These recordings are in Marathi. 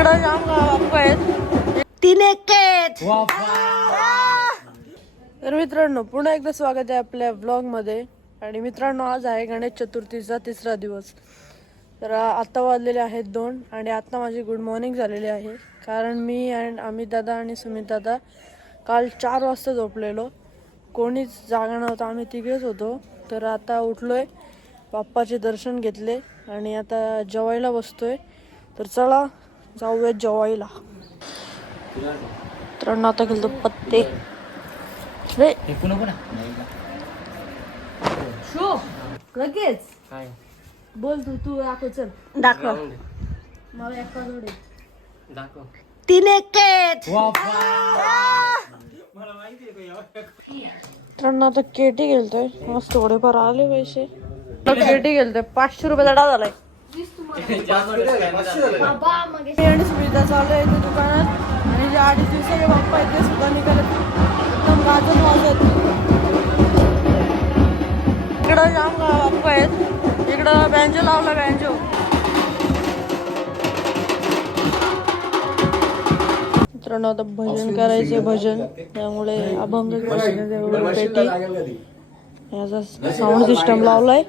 इकडं जाम बाप्पा आहेत, 3 एक आहेत. तर मित्रांनो, पुन्हा एकदा स्वागत आहे आपल्या ब्लॉग मध्ये. आणि मित्रांनो, आज आहे गणेश चतुर्थीचा 3रा दिवस. तर आता वाजलेले आहेत 2 आणि आता माझी गुड मॉर्निंग झालेली आहे. कारण मी अँड अमित दादा आणि सुमित दादा काल 4 वाजता झोपलेलो, कोणीच जागा नव्हता, आम्ही तिघेच होतो. तर आता उठलोय, बाप्पाचे दर्शन घेतले आणि आता जेवायला बसतोय. तर चला जाऊया जेवायला. तर आता गेलो पत्ते रे शो लगेच बोल. तू दाखव, चल दाखव मला एका जोडे दाखव. 3 एक आहेत. मित्रांनो, आता केटी गेलतोय, मस्त थोडेफार आले पैसे. केटी गेलतोय, 500 रुपये डा झालाय. आणि सुविधा चालू आहे इथे दुकानात. आणि जे 8 दिवसाचे बाप्पा आहेत ते सुद्धा निघाले एकदम गाजत वाजत. इकडं जाम बाप्पा आहेत, इकडं बँजो लावला, बँजो. मित्रांनो, आता भजन करायचे, भजन, त्यामुळे अभंग पेटी याचा साऊंड सिस्टम लावलाय.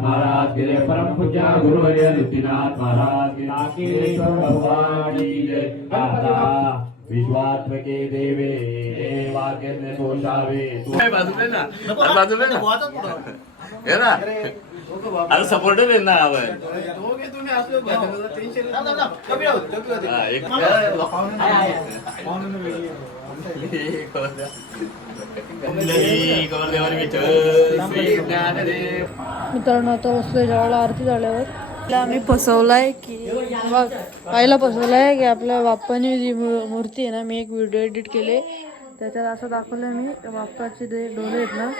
महाराज के परम पूज्य गुरुवर्य नित्यानंद महाराज के भगवान की जय. विश्वात्मके देवे देवाके तोषावे बाजूला ना अरे सपोर्टर आहे ना आपण मित्रांनो, आता बसलोय जेवायला. आरती झाल्यावर आम्ही फसवलाय की पहिला फसवलाय की आपल्या बाप्पानी जी मूर्ती आहे ना, मी एक व्हिडिओ एडिट केले त्याच्यात असं दाखवलं मी बाप्पाचे जे डोळे आहेत ना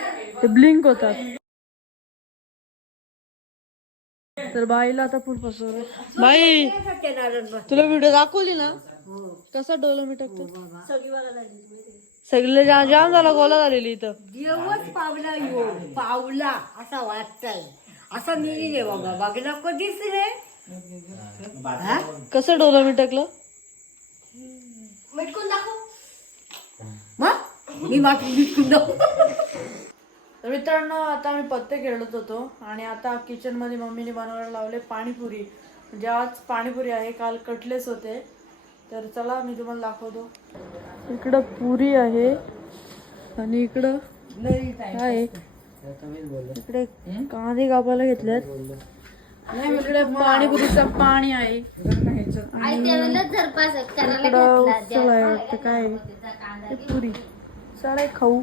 ते ब्लिंक होतात. तर बाईला आता फुल फसवलंय. बाई तुला व्हिडिओ दाखवली ना कसा डोला मी टाकतो सगळे जाम झाला गोला झालेली इथं. दिवस पावला यो पावला असा वाटतंय असा निघी रे बाबा बघला कधीच रे कसं डोला मी टाकलं मिटकून दाखव मग मी वाट मिटकून दाखव. तर मित्रांनो आता आम्ही पत्ते खेळत होतो आणि आता किचन मध्ये मम्मीने बनवायला लावले पाणीपुरी. म्हणजे आज पाणीपुरी आहे, काल कटलेस होते. तर चला मी तुम्हाला दाखवतो. इकडं पुरी आहे आणि इकडं काय आहे? इकडे कांदे कापायला घेतल्यात आणि इकडे पाणीपुरीचं पाणी आहे. इकडं उसळ आहे वाटतं, काय आहे? हे पुरी. चला खाऊ.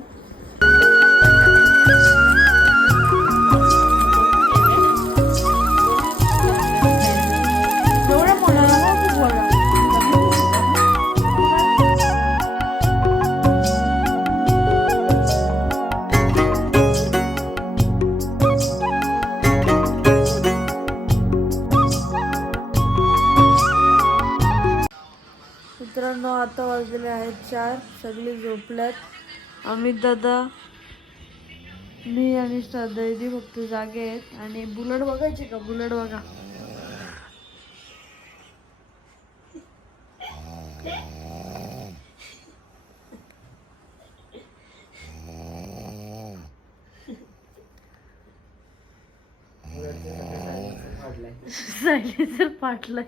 मित्रांनो आता वाजलेले आहेत 4. सगळे झोपल्यात. अमित दादा, मी आणि श्रद्धा फक्त जागे आहेत. आणि बुलेट बघायची का? बुलेट बघा. सायलेन्सर फाटलाय.